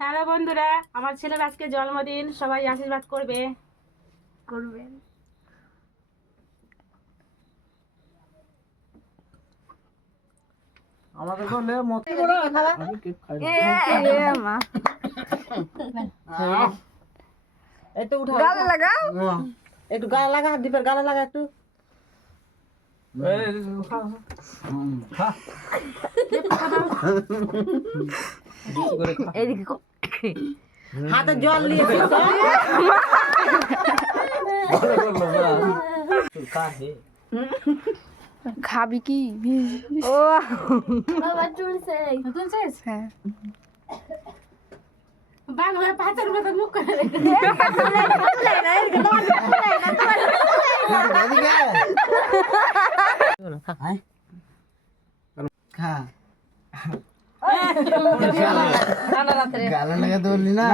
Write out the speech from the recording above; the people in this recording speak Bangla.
হ্যালো বন্ধুরা, আমার ছেলের আজকে জন্মদিন, সবাই আশীর্বাদ করবেন। আমাদের বলে মত একটু উঠা গালে লাগা একটু গালে লাগা দীপের গালে লাগা একটু হাতে জল নিয়ে খাবি কি ও বাবা তুলছিস হ্যাঁ বাংলা পাঁচের মতো মুখ করে গালে লাগা তো বললি না